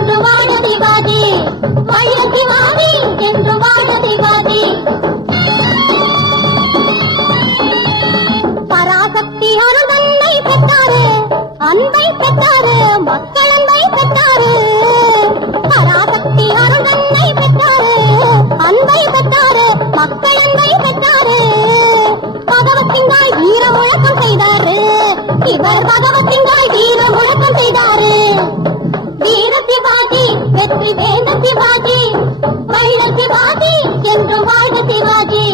என்று வாழ சிவாஜி, வைர சிவாஜி என்று வாழ சிவாஜி. பராசக்தி அருளை பெற்றாரு, அன்பை பெற்றாரு, மக்கள் அன்பை பெற்றாரு. பராசக்தி அருளை பெற்றாரு, அன்பை பெற்றாரு, மக்கள் அன்பை பெற்றாரு. பகவத்திங்காய் வீர முழக்கம் செய்தாரு, இவர் பகவத்திங்காய் வீர முழக்கம் செய்தாரு. வீர சிவாஜி, வெற்றி வேந்த சிவாஜி, வைர சிவாஜி என்று வாழ்க சிவாஜி.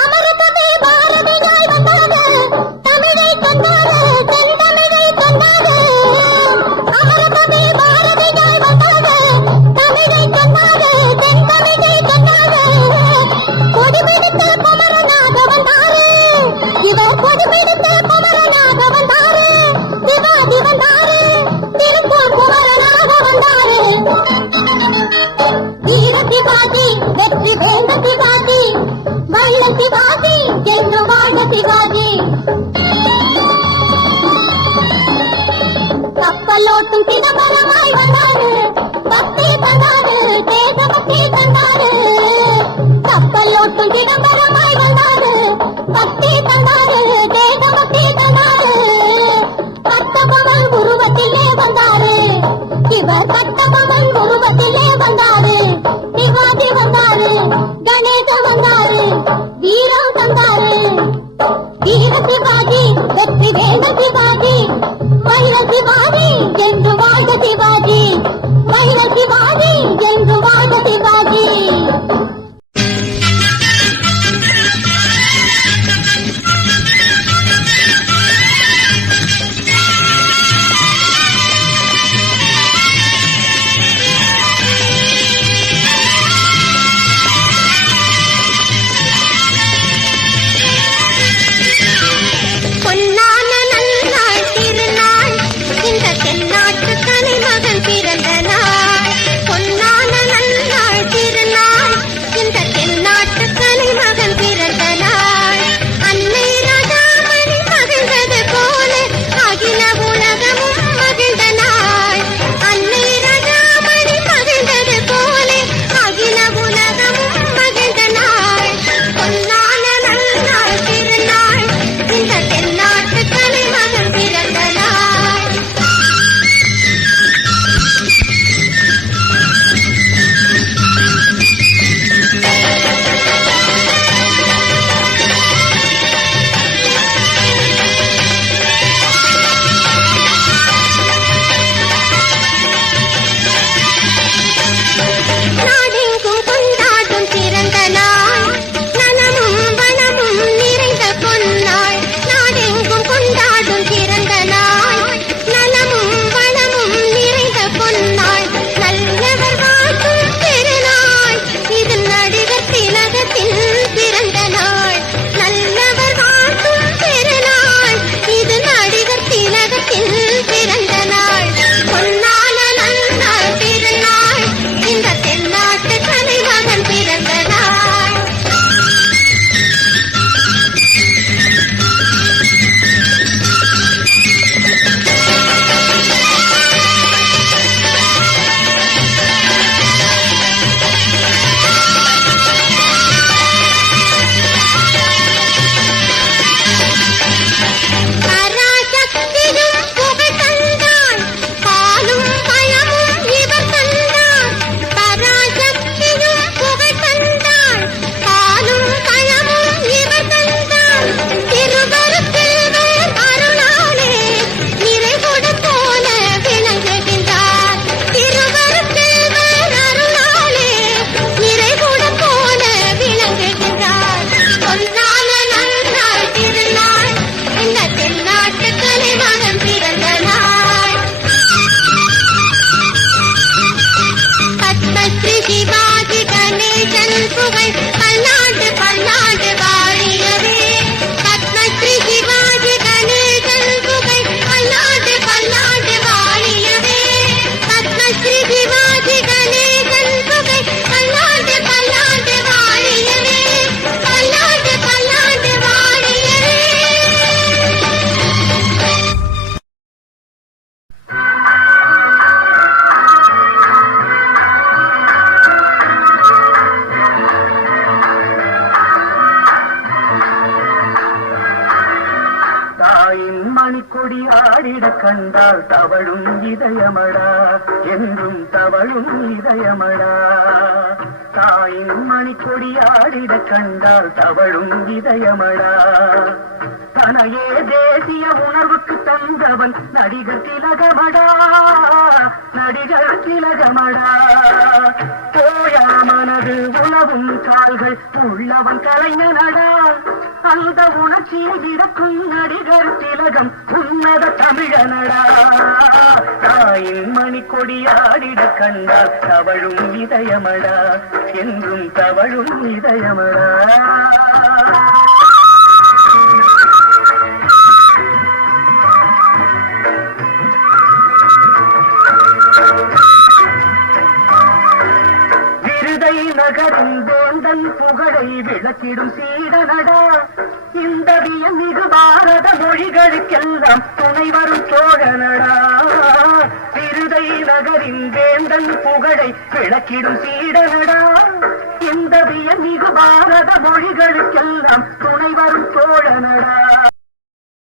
அமரதே பாரதியாய் வந்தாரு, தமிழை தந்தாரு, செந்தமிழை தந்தாரு. அமரதே பாரதியாய் வந்தாரு, தமிழை தந்தாரு, செந்தமிழை தந்தாரு. கொடிபிடித்த குமரனாக வந்தாரு, இவர் கொடிபிடித்த குமரனாக வந்தாரு. சிவாஜி வந்தாரு, திருப்பூர் குமரனாக வந்தாரு. வீர சிவாஜி, வெற்றி வேந்த சிவாஜி, வைர சிவாஜி என்று வாழ்க சிவாஜி. கப்பலோட்டும் சிதம்பரமாய் வந்தாரு, பக்தி தந்தாரு, தேசபக்தி தந்தாரு. கப்பலோட்டும் சிதம்பரமாய் வந்தாரு, பக்தி தந்தாரு, தேசபக்தி தந்தாரு. கட்டபொம்மன் உருவத்திலே வந்தாரு, இவர் கட்டபொம்மன் உருவத்திலே வந்தாரு. சிவாஜி வந்தாரு, கணேச வந்தாரு, வீரம் தந்தாரு. வீர சிவாஜி, வெற்றி வேந்த சிவாஜி, வைர சிவாஜி என்று வாழ்க சிவாஜி, வைர சிவாஜி என்று வாழ்க சிவாஜி. கண்டால் தவழும் இதயமடா, என்றும் தவழும் இதயமடா. தாயின் மணிக்கொடி ஆடிட கண்டால் தவழும் இதயமடா. தனையே தேசிய உணர்வுக்கு தந்தவன் நடிகர் திலகமடா, நடிகர் திலகமடா. தோழாமனது உணவும் கால்கள் உள்ளவன் கலைஞனடா, அந்த உணர்ச்சியை விடக்கும் நடிகர் திலகம் உன்னத தமிழனடா. தாயின் மணிக்கொடி ஆடிட கண்டால் தவழும் இதயமடா, என்றும் தவழும் இதயமடா. நகரின் வேந்தன் புகழை விளக்கிடும் சீடனடா, இந்த வியமிகு பாரத மொழிகளுக்கெல்லாம் துணை வரும் சோழனடா. விருதை நகரின் வேந்தன் புகழை விளக்கிடும் சீடனடா, இந்த வியமிகு பாரத மொழிகளுக்கெல்லாம் துணை வரும் சோழனடா.